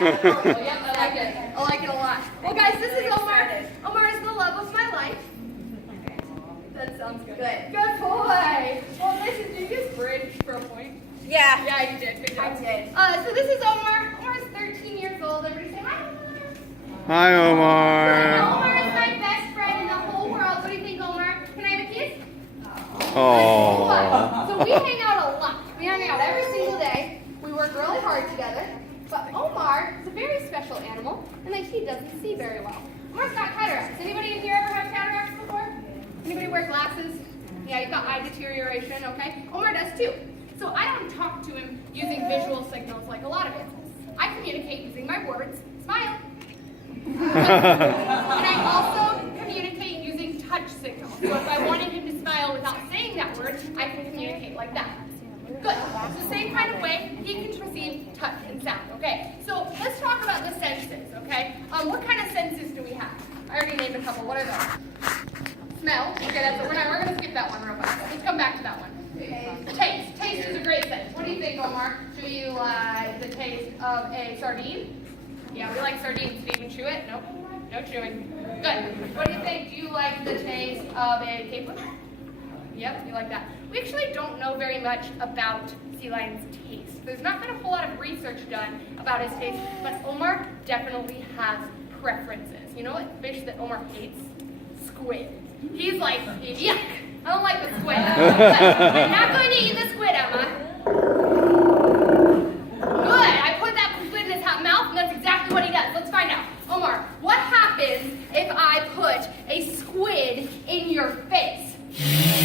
Yeah, I like it. I like it a lot. Well, guys, this is Omar. Omar is the love of my life. That sounds good. Good boy. Well, Mason, did you just bridge for a point? Yeah. Yeah, you did. Good job. I did. So this is Omar. Omar is 13 years old. Everybody say hi, Omar. Hi, Omar. Omar is my best friend in the whole world. What do you think, Omar? Can I have a kiss? Oh. So we hang out a lot. We hang out every single day. We work really hard together. But Omar is a very special animal, and that he doesn't see very well. Omar's got cataracts. Anybody in here ever have cataracts before? Anybody wear glasses? Yeah, you've got eye deterioration, okay? Omar does too. So I don't talk to him using visual signals like a lot of animals. I communicate using my words. Smile. And I also communicate using touch signals. So if I wanted him to smile without saying that word, I can communicate like that. Good. So the same kind of way he can perceive touch and sound. Okay. So let's talk about the senses. Okay. What kind of senses do we have? I already named a couple. What are those? Smell. Okay. That's we're going to skip that one real fast. Let's come back to that one. Taste. Taste is a great sense. What do you think, Omar? Do you like the taste of a sardine? Yeah, we like sardines. Did you even chew it? Nope. No chewing. Good. What do you think? Do you like the taste of a capon? Yep, you like that. We actually don't know very much about sea lion's taste. There's not been a whole lot of research done about his taste, but Omar definitely has preferences. You know what fish that Omar hates? Squid. He's like, yuck, I don't like the squid. I'm not going to eat the squid, Emma. Good, I put that squid in his mouth, and that's exactly what he does. Let's find out. Omar, what happens if I put a squid in your face?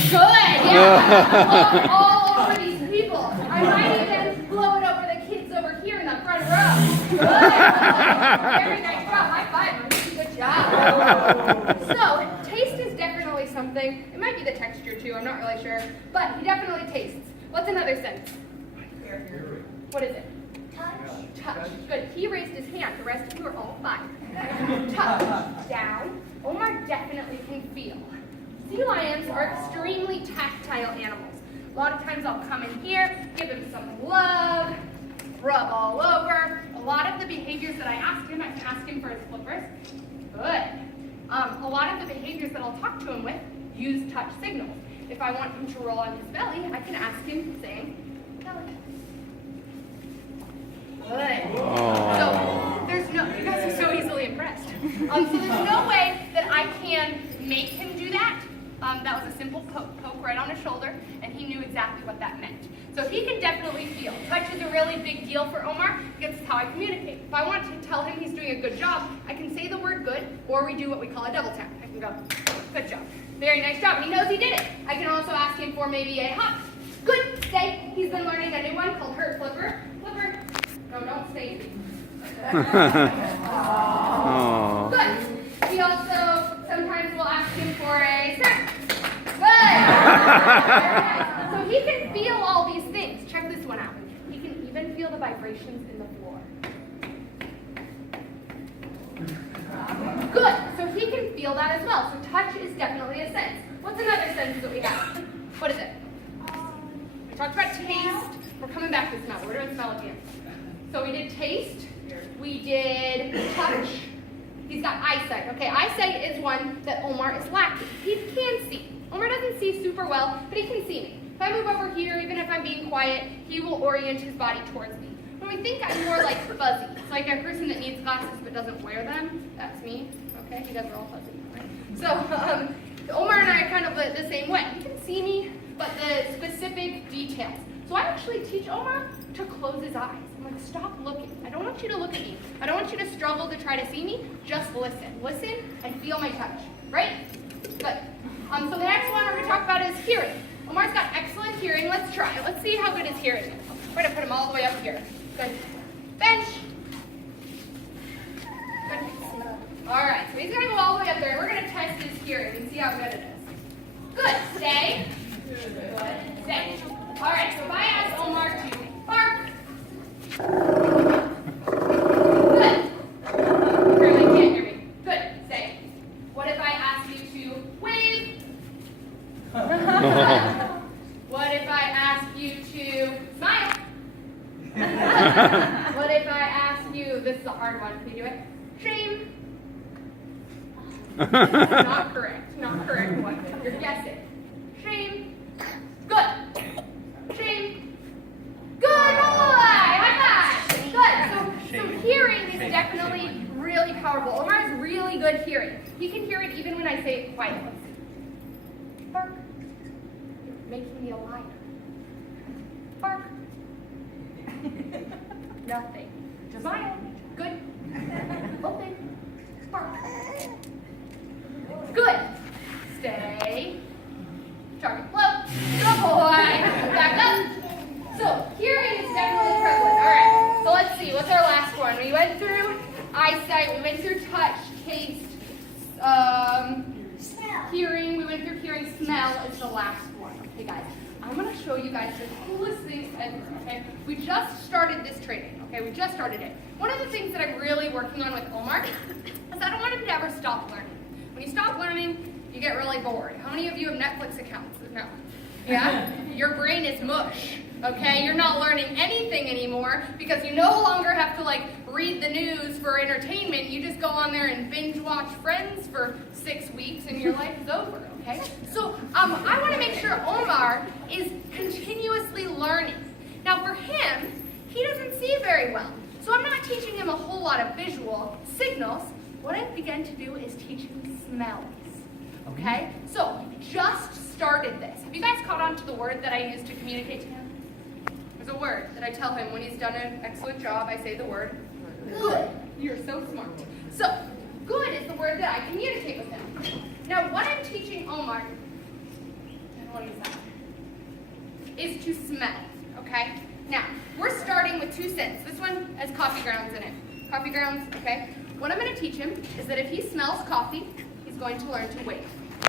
Good, yeah. all over these people. I might even blow it over the kids over here in the front row. Good. Very nice job. High five. Good job. So, taste is definitely something. It might be the texture too. I'm not really sure. But he definitely tastes. What's another sense? What is it? Touch. Good. He raised his hand. The rest of you are all fine. Touch. Down. Omar definitely can feel. Sea lions are extremely tactile animals. A lot of times I'll come in here, give him some love, rub all over. A lot of the behaviors that I ask him, I can ask him for his flippers. Good. A lot of the behaviors that I'll talk to him with use touch signals. If I want him to roll on his belly, I can ask him saying, belly. Good. So there's no, you guys are so easily impressed. So there's no way that I can make him do that. That was a simple poke right on his shoulder, and he knew exactly what that meant. So he can definitely feel. Touch is a really big deal for Omar because it's how I communicate. If I want to tell him he's doing a good job, I can say the word good, or we do what we call a double tap. I can go, good job. Very nice job. And he knows he did it. I can also ask him for maybe a hop. Good, stay. He's been learning a new one called hurt flipper. Flipper. No, don't stay. Good. He also sometimes will ask him for a snack. Good. So he can feel all these things. Check this one out. He can even feel the vibrations in the floor. Good. So he can feel that as well. So touch is definitely a sense. What's another sense that we have? What is it? We talked about taste. We're coming back to smell. We're doing smell at the end. So we did taste. We did touch. He's got eyesight. Okay, eyesight is one that Omar is lacking. He can see. Omar doesn't see super well, but he can see me. If I move over here, even if I'm being quiet, he will orient his body towards me. When we think I'm more like fuzzy, it's like a person that needs glasses but doesn't wear them. That's me. Okay, you guys are all fuzzy. Right? So Omar and I are kind of the same way. He can see me, but the specific details. So I actually teach Omar to close his eyes. I'm like, stop looking. I don't want you to look at me. I don't want you to struggle to try to see me. Just listen. Listen and feel my touch. Right? Good. So the next one we're going to talk about is hearing. Omar's got excellent hearing. Let's try. Let's see how good his hearing is. We're going to put him all the way up here. Good. Bench. Good. All right. So he's going to go all the way up there. We're going to test his hearing and see how good it is. Good. Stay. Good. Stay. All right. So if I ask Omar to bark. Good. Apparently can't hear me. Good. Stay. What if I ask you to wave? What if I ask you to smile? What if I ask you this is a hard one. Can you do it? Shame. Not correct. Not correct one. You're guessing. Shame. Good. Shame. Good boy. High five. Good. So hearing is definitely really powerful. Omar has really good hearing. He can hear it even when I say it quietly. Bark. You're making me a liar. Bark. Nothing. Smile. Good. Open. Bark. Good. Stay. Target float. Good boy. Back up. So hearing is definitely prevalent. All right. So let's see. What's our last one? We went through eyesight. We went through touch, taste, hearing. We went through hearing. Smell is the last one. Okay, guys. I'm going to show you guys the coolest things ever, okay? We just started this training, okay? We just started it. One of the things that I'm really working on with Omar is I don't want him to ever stop learning. When you stop learning, you get really bored. How many of you have Netflix accounts? No. Yeah? Your brain is mush, okay? You're not learning anything anymore because you no longer have to, like, read the news for entertainment. You just go on there and binge watch Friends for 6 weeks and your life is over, okay? So I want to make sure Omar is continuously learning. Now for him, he doesn't see very well. So I'm not teaching him a whole lot of visual signals. What I've begun to do is teach him smells, okay? So just started this. Have you guys caught on to the word that I use to communicate to him? There's a word that I tell him when he's done an excellent job. I say the word good. You're so smart. So good is the word that I communicate with him. Now what I'm teaching Omar, what is that? Is to smell, okay? Now, we're starting with 2 scents. This one has coffee grounds in it. Coffee grounds, okay? What I'm going to teach him is that if he smells coffee, he's going to learn to wait.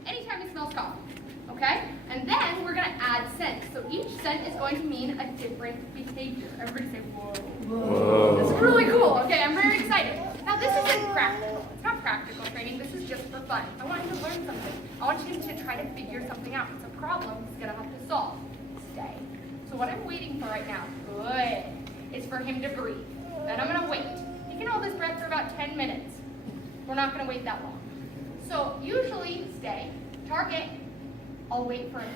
Anytime he smells coffee, okay? And then we're going to add scents. So each scent is going to mean a different behavior. Everybody say, whoa. Whoa. This is really cool. Okay, I'm very excited. Now, this isn't practical. It's not practical training. This is just for fun. I want him to learn something. I want him to try to figure something out. It's a problem he's going to have to solve. Stay. So what I'm waiting for right now, good, is for him to breathe. Then I'm going to wait. He can hold his breath for about 10 minutes. We're not going to wait that long. So usually, stay, target, I'll wait for him.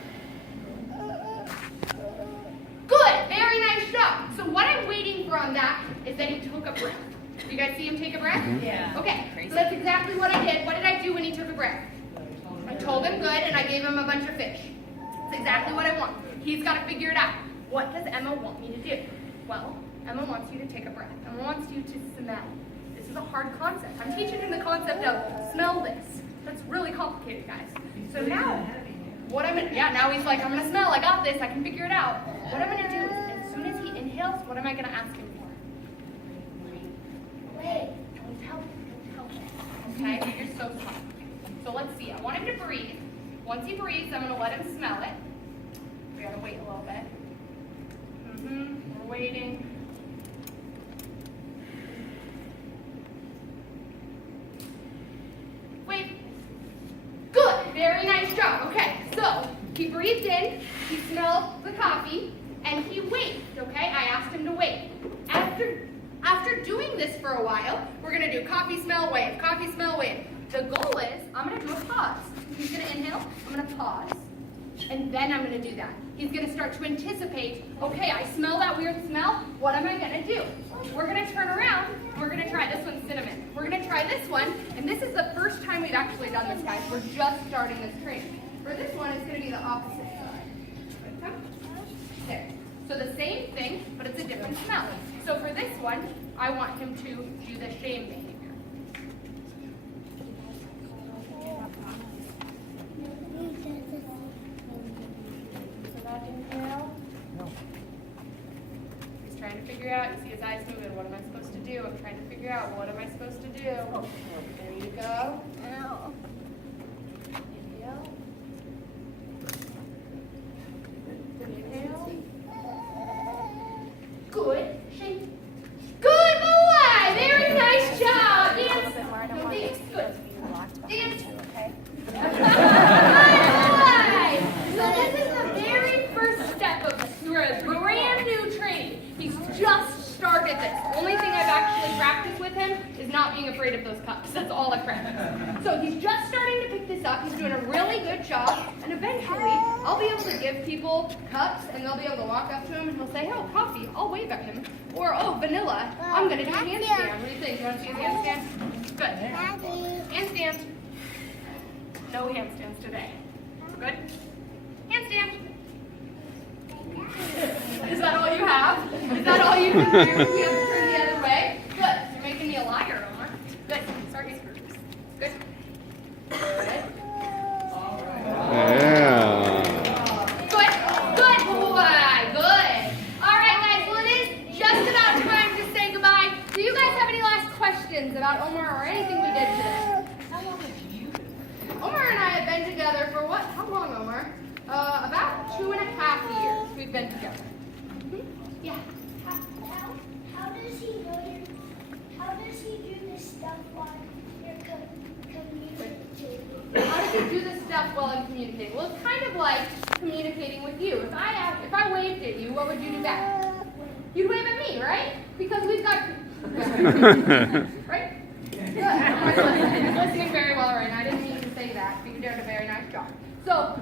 Good, very nice job. So what I'm waiting for on that is that he took a breath. Do you guys see him take a breath? Yeah. Okay, so that's exactly what I did. What did I do when he took a breath? I told him good and I gave him a bunch of fish. That's exactly what I want. He's got to figure it out. What does Emma want me to do? Well, Emma wants you to take a breath. Emma wants you to smell. This is a hard concept. I'm teaching him the concept of smell this. That's really complicated, guys. So now, now he's like, I'm going to smell. I got this. I can figure it out. What I'm going to do is, as soon as he inhales, what am I going to ask him for? Wait. Don't tell him. Okay? You're so smart. So let's see. I want him to breathe. Once he breathes, I'm going to let him smell it. We got to wait a little bit. We're waiting. Wait. Good. Very nice job. Okay, so he breathed in, he smelled the coffee, and he waited, okay? I asked him to wait. After doing this for a while, we're going to do coffee smell, wave, coffee smell, wave. The goal is, I'm going to do a pause. He's going to inhale, I'm going to pause, and then I'm going to do that. He's going to start to anticipate, okay, I smell that weird smell, what am I going to do? We're going to turn around, we're going to try this one, cinnamon. We're going to try this one, and this is the first time we've actually done this, guys. We're just starting this training. For this one, it's going to be the opposite side. There. So the same thing, but it's a different smell. So for this one, I want him to do the shame behavior. So that inhale. He's trying to figure out, you see his eyes moving, what am I supposed to do? I'm trying to figure out, what am I supposed to do? There you go. Inhale. Inhale. Good. Shake. Good boy! Very nice job. Dance. No, dance. Good. Dance. Good boy! So this is the very first step of this. We're a brand new training. He's just started this. Only thing I've actually practice with him is not being afraid of those cups. That's all I practice. So he's just starting to pick this up. He's doing a really good job. And eventually, I'll be able to give people cups, and they'll be able to walk up to him, and he'll say, oh, coffee. I'll wave at him. Or, oh, vanilla. I'm going to do a handstand. What do you think? You want to see a handstand? Good. Handstand. No handstands today. Good. Handstand. Is that all you have? Is that all you can do? You have to turn the other way? Good. You're making me a liar, Omar. Good. Sorry. Good. Good. Yeah. Good boy. Good. All right, guys. Well, it is just about time to say goodbye. Do you guys have any last questions about Omar or anything we did today? How long have you been? Omar and I have been together for what? How long, Omar? About 2.5 years we've been together. Yeah. How does he know how does he do this stuff while you're communicating? How does he do this stuff while I'm communicating? Well, it's kind of like communicating with you. If I waved at you, what would you do back? You'd wave at me, right? Because we've got right? Good. You're listening very well right now. I didn't mean to say that, but you did a very nice job. So,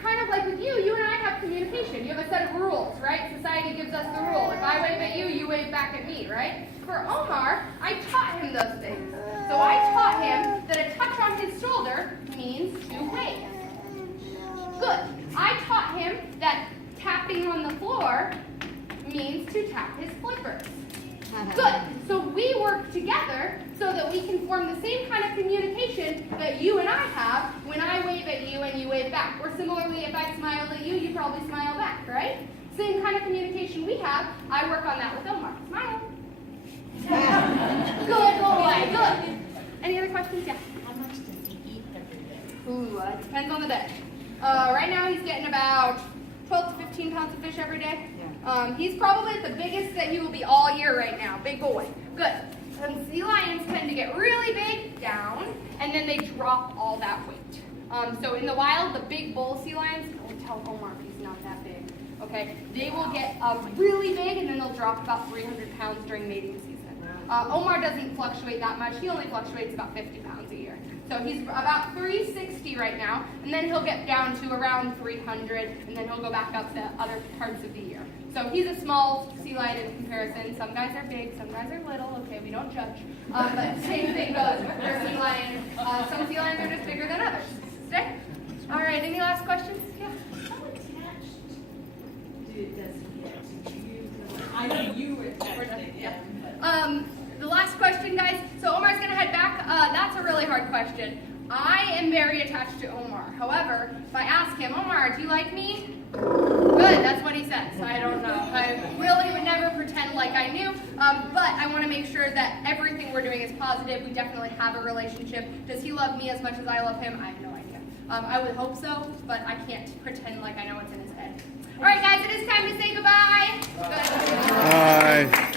kind of like with you and I have communication. You have a set of rules, right? Society gives us the rule. If I wave at you, you wave back at me, right? For Omar, I taught him those things. So I taught him that a touch on his shoulder means to wave. Good. I taught him that tapping on the floor means to tap his flippers. Good. So we work together so that we can form the same kind of communication that you and I have when I wave at you and you wave back. Or similarly, if I smiled at you, you probably smile back, right? Same kind of communication we have. I work on that with Omar. Smile. Good boy. Good. Any other questions? Yeah. How much does he eat every day? Ooh, it depends on the day. Right now he's getting about 12 to 15 pounds of fish every day. He's probably at the biggest that he will be all year right now. Big boy. Good. Sea lions tend to get really big down, and then they drop all that weight. So in the wild, the big bull sea lions, don't tell Omar he's not that big. Okay, they will get really big, and then they'll drop about 300 pounds during mating season. Omar doesn't fluctuate that much. He only fluctuates about 50 pounds a year. So he's about 360 right now, and then he'll get down to around 300, and then he'll go back up to other parts of the year. So he's a small sea lion in comparison. Some guys are big, some guys are little. Okay, we don't judge. But same thing goes for sea lion. Some sea lions are just bigger than others. Okay? All right, any last questions? Yeah. How attached does he get to you? I know you were attached to him. The last question, guys. So Omar's going to head back. That's a really hard question. I am very attached to Omar. However, if I ask him, Omar, do you like me? Good, that's what he says. I don't know. I really would never pretend like I knew, but I want to make sure that everything we're doing is positive. We definitely have a relationship. Does he love me as much as I love him? I have no idea. I would hope so, but I can't pretend like I know what's in his head. All right, guys, it is time to say goodbye. Good. Bye.